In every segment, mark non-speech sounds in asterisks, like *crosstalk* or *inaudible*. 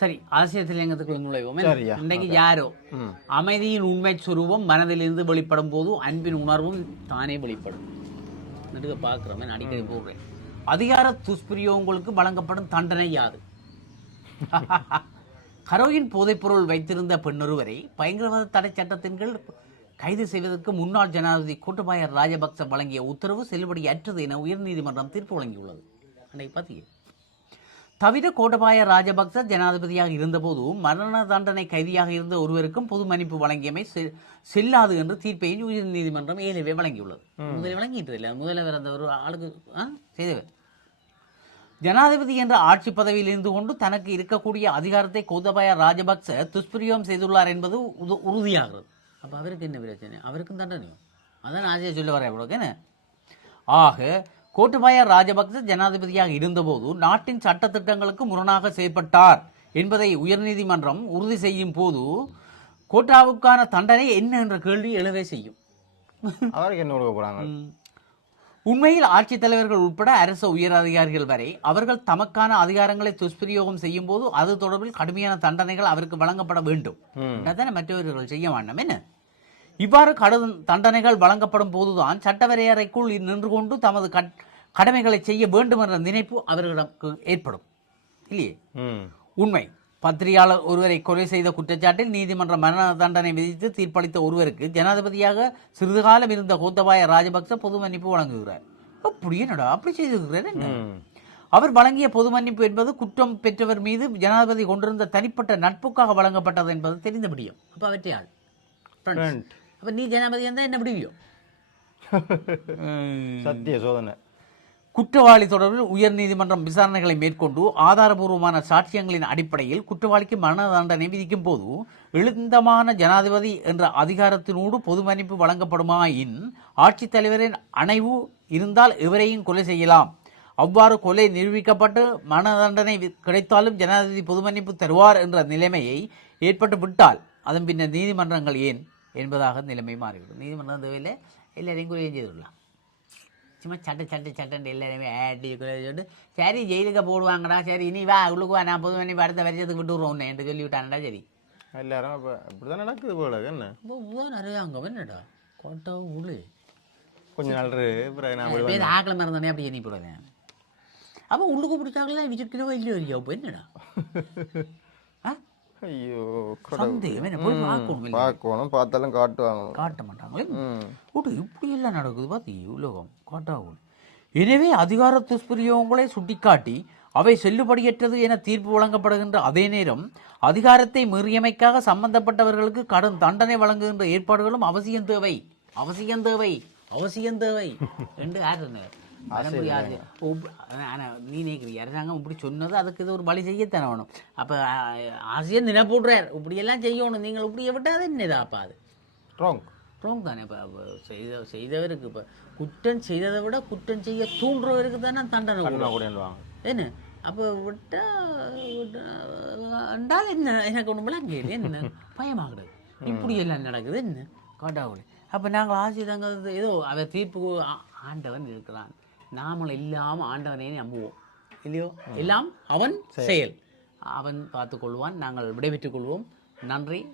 சரி அரசியல் தலையங்கத்துக்குள்ள நுழைவோம்? இன்றைக்கு யாரோ? அமைதியின் உண்மை சுரூபம் மனதிலிருந்து வெளிப்படும் போது அன்பின் உணர்வும் தானே வெளிப்படும். பார்க்குறோம் அடிக்கடி போடுறேன். அதிகார துஷ்பிரயோகங்களுக்கு வழங்கப்படும் தண்டனை யாது ஹரோயின் *laughs* போதைப்பொருள் வைத்திருந்த பெண்ணொருவரை பயங்கரவாத தடை சட்டத்தின் கீழ் கைது செய்வதற்கு முன்னாள் ஜனாதிபதி கோட்டபாய ராஜபக்ச வழங்கிய உத்தரவு செல்லுபடியற்றது என உயர்நீதிமன்றம் தீர்ப்பு வழங்கியுள்ளது. அன்னைக்கு பார்த்தீங்க தவிர கோட்டபாய ராஜபக்ச ஜனாதிபதியாக இருந்தபோது மரண தண்டனை கைதியாக இருந்த ஒருவருக்கும் பொது மன்னிப்பு வழங்கியமை செல்லாது என்று தீர்ப்பை உயர் நீதிமன்றம் ஏலவே வழங்கியுள்ளது முதலில் வழங்கிட்டு இல்லை முதல்வர் அந்த ஒரு ஆளுக்கு செய்தவர். ஜனாதிபதி என்ற ஆட்சி பதவியில் இருந்து கொண்டு தனக்கு இருக்கக்கூடிய அதிகாரத்தை கோத்தபாய ராஜபக்ச துஷ்பிரயோகம் செய்துள்ளார் என்பது உறுதியாகிறது. அப்போ அவருக்கு என்ன பிரச்சனை? அவருக்கும் தண்டனையும் அதான் ஆசையை சொல்ல வரேன் இவ்வளோக்கு என்ன? ஆக கோட்டபாய ராஜபக்ச ஜனாதிபதியாக இருந்தபோது நாட்டின் சட்டத்திட்டங்களுக்கு முரணாக செயல்பட்டார் என்பதை உயர்நீதிமன்றம் உறுதி செய்யும் போது கோட்டாவுக்கான தண்டனை என்ன என்ற கேள்வி எழவே செய்யும். அவருக்கு என்ன கொடுக்க போறாங்க? உண்மையில் ஆட்சித் தலைவர்கள் உட்பட அரசு உயர் அதிகாரிகள் வரை அவர்கள் தமக்கான அதிகாரங்களை துஷ்பிரயோகம் செய்யும் போது அது தொடர்பில் கடுமையான தண்டனைகள் அவருக்கு வழங்கப்பட வேண்டும். அதானே மற்றவர்கள் செய்ய வேண்டாம் என்ன? இவ்வாறு கடும் தண்டனைகள் வழங்கப்படும் போதுதான் சட்ட வரையறைக்குள் நின்று கொண்டு தமது கட்- கடமைகளை செய்ய வேண்டும் என்ற நினைப்பு அவர்களுக்கு ஏற்படும். இல்லையே? உண்மை. பத்திரிகையாளர் ஒருவரை கொலை செய்த குற்றச்சாட்டில் நீதிமன்றம் மரண தண்டனை விதித்து தீர்ப்பளித்த ஒருவருக்கு ஜனாதிபதியாக சிறிது காலம் இருந்த கோத்தபாய ராஜபக்ச பொது மன்னிப்பு வழங்குகிறார். அப்படி என்னடா அப்படி செய்திருக்கிறார் என்ன? அவர் வழங்கிய பொது மன்னிப்பு என்பது குற்றம் பெற்றவர் மீது ஜனாதிபதி கொண்டிருந்த தனிப்பட்ட நட்புக்காக வழங்கப்பட்டது என்பது தெரிந்த முடியும் அப்போ அவற்றை ஆள். அப்போ நீ ஜனாதிபதி இருந்தால் என்ன முடியும் *laughs* சத்திய சோதனை. குற்றவாளி தொடர்பில் உயர்நீதிமன்றம் விசாரணைகளை மேற்கொண்டு ஆதாரபூர்வமான சாட்சியங்களின் அடிப்படையில் குற்றவாளிக்கு மரண தண்டனை விதிக்கும் போது எழுந்தமான ஜனாதிபதி என்ற அதிகாரத்தினோடு பொது மன்னிப்பு வழங்கப்படுமாயின் ஆட்சித் தலைவரின் அணைவு இருந்தால் எவரையும் கொலை செய்யலாம். அவ்வாறு கொலை நிரூபிக்கப்பட்டு மரண தண்டனை கிடைத்தாலும் ஜனாதிபதி பொது மன்னிப்பு தருவார் என்ற நிலைமையை ஏற்பட்டு விட்டால் அதன் பின்னர் நீதிமன்றங்கள் ஏன் என்பதாக நிலைமை மாறிவிடும். நீதிமன்றம் தேவையில்லை. எல்லாரையும் கொலை செய்துவிடலாம். சும்மா சட்டை சட்டை சட்டன் எல்லாருமே ஆட்டி சொல்லிட்டு சரி ஜெயிலுக்கு போடுவாங்கடா சரி இனி வா உள்ளுக்கு வா நான் பொது பண்ணி அடுத்த வருஷத்துக்கு விட்டு விட்றோம் என்று சொல்லி விட்டானடா சரி. எல்லாரும் அப்போ இப்படிதான் நடக்குது போல என்ன? இப்போ நிறைய அங்கே என்னடா? கோட்டா உள்ளு கொஞ்ச நாள் பிறகு நான் போய் பேர் ஆக்கில் மறந்தானே அப்படி எண்ணி போடுவேன் அப்போ உள்ளுக்கு பிடிச்சாங்களா விசிக்கிறவோ இல்லையோ இல்லையோ இப்போ என்னடா? ஐயோ சந்தேகம் போய் பார்க்கணும் பார்க்கணும். பார்த்தாலும் காட்டுவாங்க. காட்ட மாட்டாங்களே ஓட்டு இப்படி எல்லாம் நடக்குது பார்த்தி உலகம். காட்டாகும் எனவே அதிகார துஷ்பிரயோகங்களை சுட்டிக்காட்டி அவை செல்லுபடியற்றது என தீர்ப்பு வழங்கப்படுகின்ற அதே நேரம் அதிகாரத்தை மீறியமைக்காக சம்பந்தப்பட்டவர்களுக்கு கடும் தண்டனை வழங்குகின்ற ஏற்பாடுகளும் அவசியம் தேவை அவசியம் தேவை அவசியம் தேவை என்று யார் சொன்னார் பழமொழி யாரு? உப்- ஆனா, நீ நினைக்கிறீங்க அரசாங்கம் இப்படி சொன்னது அதுக்கு இது ஒரு வழி செய்யத்தானே வேணும். அப்போ ஆசையை நினைப்பூடுறார் இப்படியெல்லாம் செய்யணும். நீங்கள் இப்படியே விட்டால் என்னதாப்பா அது? ராங் ராங் தானே. இப்போ செய்த செய்தவருக்கு இப்போ குற்றம் செய்ததை விட குற்றம் செய்ய தூண்டுறவருக்கு தானே தண்டனை கண்ணா கொடுக்கும். கூட வாங்க. என்ன? அப்போ விட்டா விட்டால் என்ன? எனக்கு ஒன்று விளங்கல என்ன? பயமாகிறது. இப்படி எல்லாம் நடக்குது. என்ன? காட்டாவுல அப்போ நாங்கள் ஆசை தாங்க ஏதோ அவ தீர்ப்பு ஆண்டவன் இருக்கிறான். நாமல் இல்லாமல் ஆண்டவனே நம்புவோம். இல்லையோ? எல்லாம் அவன் செயல். அவன் பார்த்துக்கொள்வான். நாங்கள் விடைபெற்றுக் கொள்வோம் நன்றி.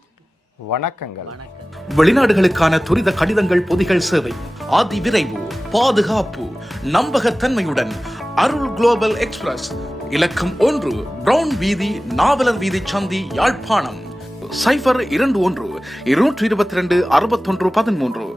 வணக்கங்கள். வணக்கம் வெளிநாடுகளுக்கான துரித கடிதங்கள் பொதிகள் சேவை. அதி விரைவு பாதுகாப்பு நம்பகத்தன்மையுடன் அருள் குளோபல் எக்ஸ்பிரஸ். இலக்கம் ஒன்று பிரவுன் வீதி நாவலர் வீதி சந்தி யாழ்ப்பாணம். சைபர் இரண்டு ஒன்று இருநூற்றி இருபத்தி ரெண்டு அறுபத்தொன்று பதிமூன்று.